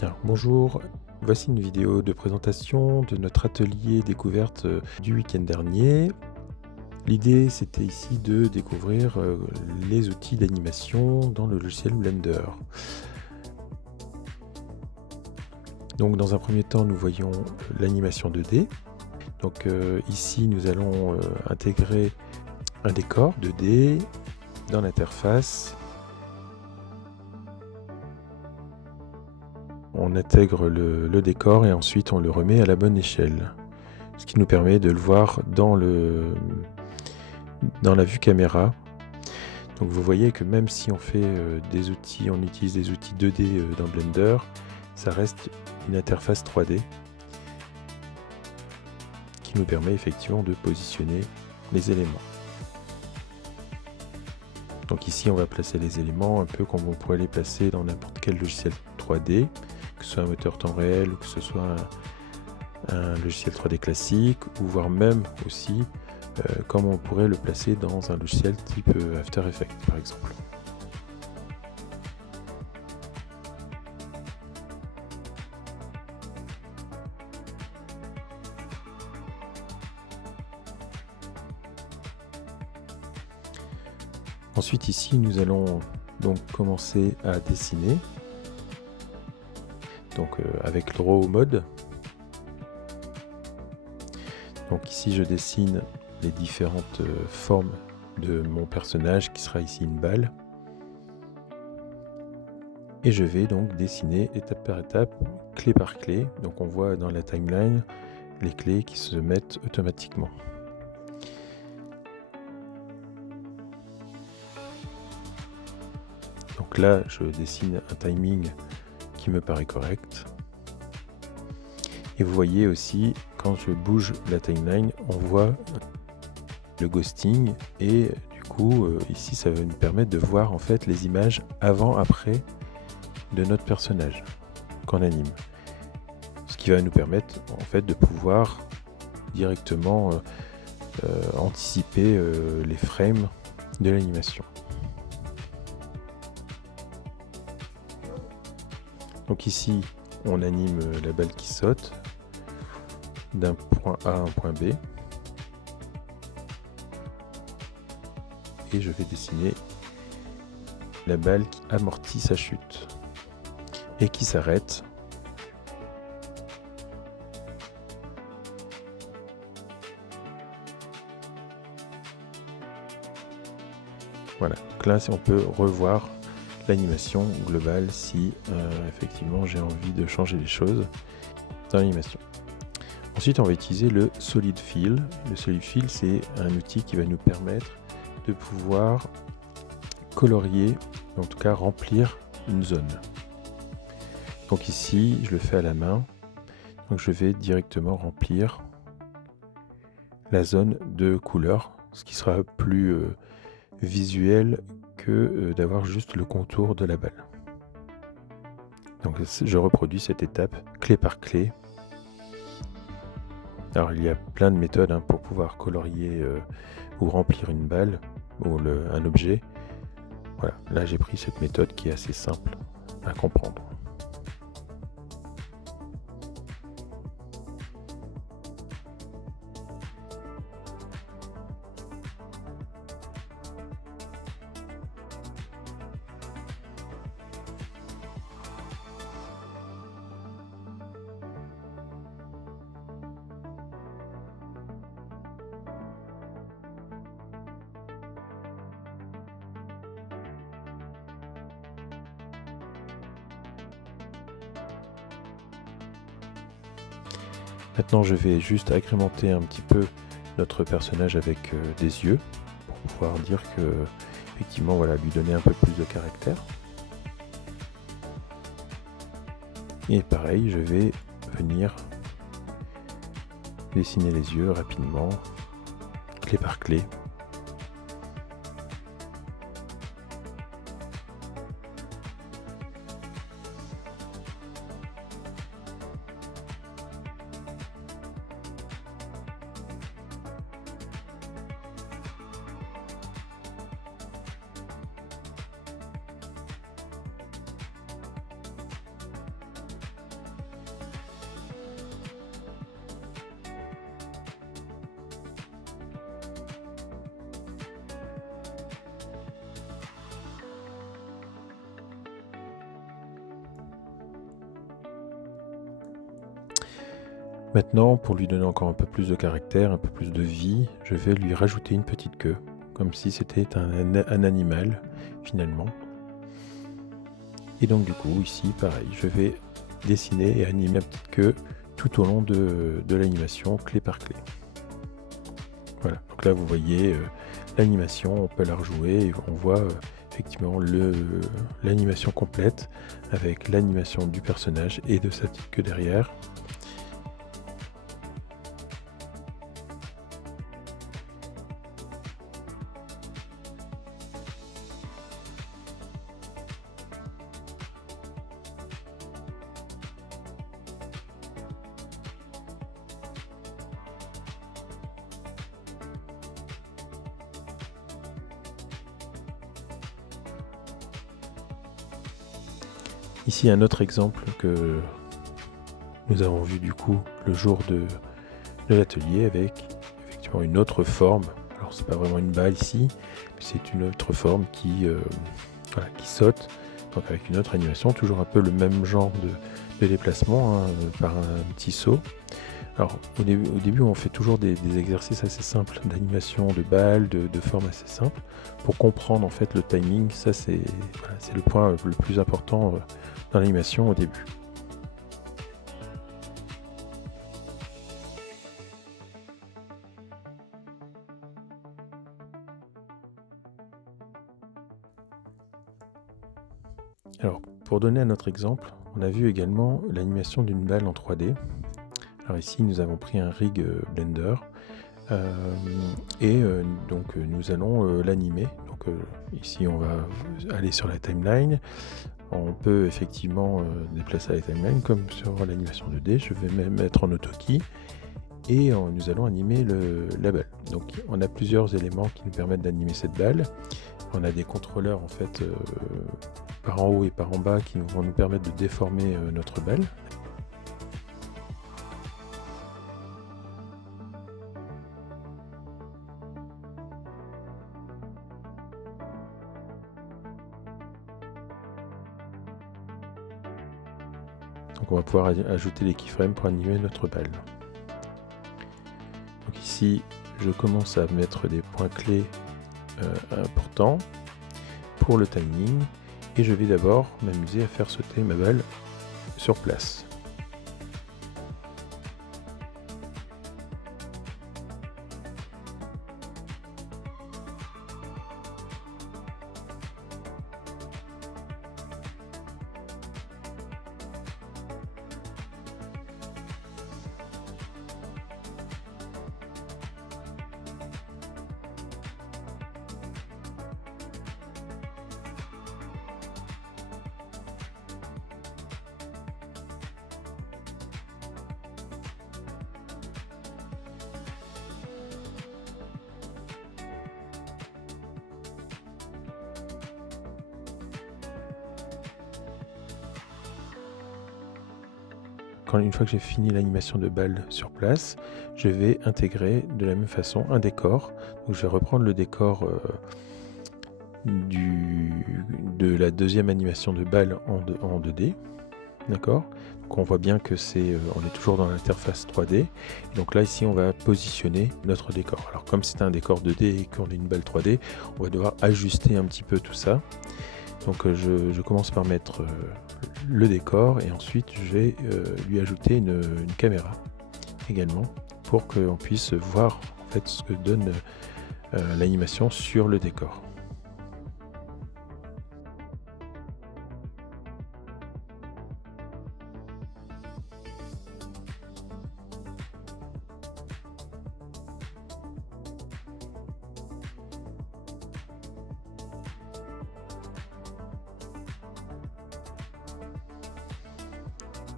Alors, bonjour, voici une vidéo de présentation de notre atelier découverte du week-end dernier. L'idée, c'était ici de découvrir les outils d'animation dans le logiciel Blender. Donc, dans un premier temps, nous voyons l'animation 2D. Donc, ici, nous allons intégrer un décor 2D dans l'interface. On intègre le décor et ensuite on le remet à la bonne échelle. Ce qui nous permet de le voir dans la vue caméra. Donc vous voyez que même si on fait on utilise des outils 2D dans Blender, ça reste une interface 3D qui nous permet effectivement de positionner les éléments. Donc ici on va placer les éléments un peu comme on pourrait les placer dans n'importe quel logiciel 3D, que ce soit un moteur temps réel ou que ce soit un logiciel 3D classique, ou voire même aussi comme on pourrait le placer dans un logiciel type After Effects par exemple. Ensuite ici nous allons donc commencer à dessiner donc avec le Raw Mode. Donc ici je dessine les différentes formes de mon personnage qui sera ici une balle. Et je vais donc dessiner étape par étape, clé par clé. Donc on voit dans la timeline les clés qui se mettent automatiquement. Donc là je dessine un timing qui me paraît correct. Et vous voyez aussi, quand je bouge la timeline, on voit le ghosting et du coup, ici, ça va nous permettre de voir en fait les images avant-après de notre personnage qu'on anime. Ce qui va nous permettre en fait de pouvoir directement anticiper les frames de l'animation. Donc ici, on anime la balle qui saute d'un point A à un point B. Et je vais dessiner la balle qui amortit sa chute et qui s'arrête. Voilà, donc là on peut revoir l'animation globale si effectivement j'ai envie de changer les choses dans l'animation. Ensuite on va utiliser le Solid Fill. Le Solid Fill, c'est un outil qui va nous permettre de pouvoir colorier, en tout cas remplir une zone. Donc ici je le fais à la main, donc je vais directement remplir la zone de couleur, ce qui sera plus visuel que d'avoir juste le contour de la balle. Donc je reproduis cette étape clé par clé. Alors il y a plein de méthodes pour pouvoir colorier ou remplir une balle ou un objet. Voilà, là j'ai pris cette méthode qui est assez simple à comprendre. Maintenant, je vais juste agrémenter un petit peu notre personnage avec des yeux pour pouvoir dire que, effectivement, voilà, lui donner un peu plus de caractère. Et pareil, je vais venir dessiner les yeux rapidement, clé par clé. Maintenant, pour lui donner encore un peu plus de caractère, un peu plus de vie, je vais lui rajouter une petite queue, comme si c'était un animal, finalement. Et donc du coup, ici, pareil, je vais dessiner et animer ma petite queue tout au long de l'animation, clé par clé. Voilà, donc là vous voyez l'animation, on peut la rejouer et on voit effectivement l'animation complète avec l'animation du personnage et de sa petite queue derrière. Ici un autre exemple que nous avons vu du coup le jour de l'atelier avec effectivement une autre forme. Alors c'est pas vraiment une balle ici, mais c'est une autre forme qui saute, donc avec une autre animation, toujours un peu le même genre de déplacement par un petit saut. Alors au début on fait toujours des exercices assez simples d'animation de balles, de formes assez simples, pour comprendre en fait le timing. Ça c'est le point le plus important dans l'animation au début. Alors pour donner un autre exemple, on a vu également l'animation d'une balle en 3D. Alors ici nous avons pris un rig Blender donc nous allons l'animer. Donc ici on va aller sur la timeline. On peut effectivement déplacer la timeline comme sur l'animation 2D. Je vais même mettre en auto-key et nous allons animer la balle. Donc on a plusieurs éléments qui nous permettent d'animer cette balle. On a des contrôleurs en fait par en haut et par en bas qui vont nous permettre de déformer notre balle. Donc on va pouvoir ajouter les keyframes pour animer notre balle. Donc ici, je commence à mettre des points clés importants pour le timing et je vais d'abord m'amuser à faire sauter ma balle sur place. Une fois que j'ai fini l'animation de balle sur place, je vais intégrer de la même façon un décor. Donc je vais reprendre le décor de la deuxième animation de balle en 2D. D'accord ? Donc on voit bien que on est toujours dans l'interface 3D. Et donc là ici on va positionner notre décor. Alors comme c'est un décor 2D et qu'on a une balle 3D, on va devoir ajuster un petit peu tout ça. Donc je commence par mettre le décor et ensuite je vais lui ajouter une caméra également pour qu'on puisse voir en fait ce que donne l'animation sur le décor.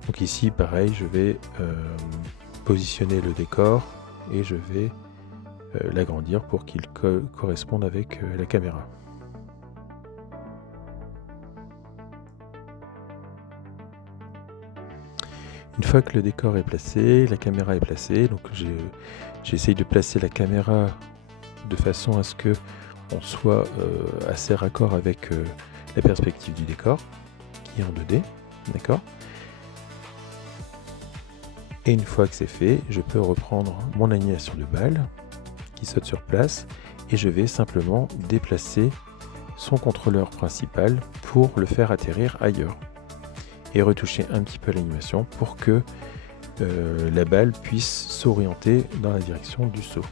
Donc ici, pareil, je vais positionner le décor et je vais l'agrandir pour qu'il corresponde avec la caméra. Une fois que le décor est placé, la caméra est placée, donc j'essaye de placer la caméra de façon à ce que on soit assez raccord avec la perspective du décor qui est en 2D, d'accord ? Et une fois que c'est fait, je peux reprendre mon animation de balle qui saute sur place et je vais simplement déplacer son contrôleur principal pour le faire atterrir ailleurs et retoucher un petit peu l'animation pour que la balle puisse s'orienter dans la direction du saut.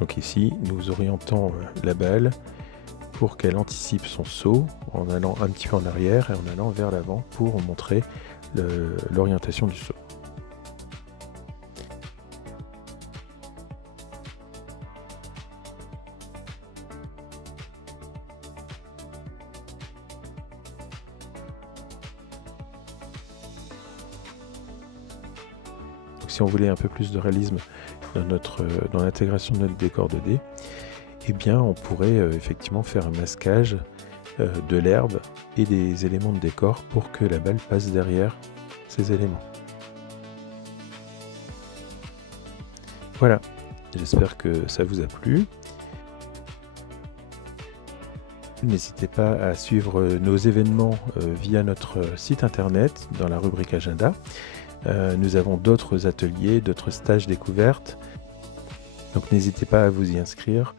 Donc ici, nous orientons la balle pour qu'elle anticipe son saut en allant un petit peu en arrière et en allant vers l'avant pour montrer l'orientation du saut. Donc si on voulait un peu plus de réalisme dans l'intégration de notre décor 2D, eh bien on pourrait effectivement faire un masquage de l'herbe et des éléments de décor pour que la balle passe derrière ces éléments. Voilà, j'espère que ça vous a plu. N'hésitez pas à suivre nos événements via notre site internet dans la rubrique agenda. Nous avons d'autres ateliers, d'autres stages découvertes. Donc n'hésitez pas à vous y inscrire.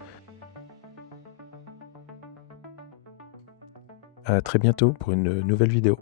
À très bientôt pour une nouvelle vidéo.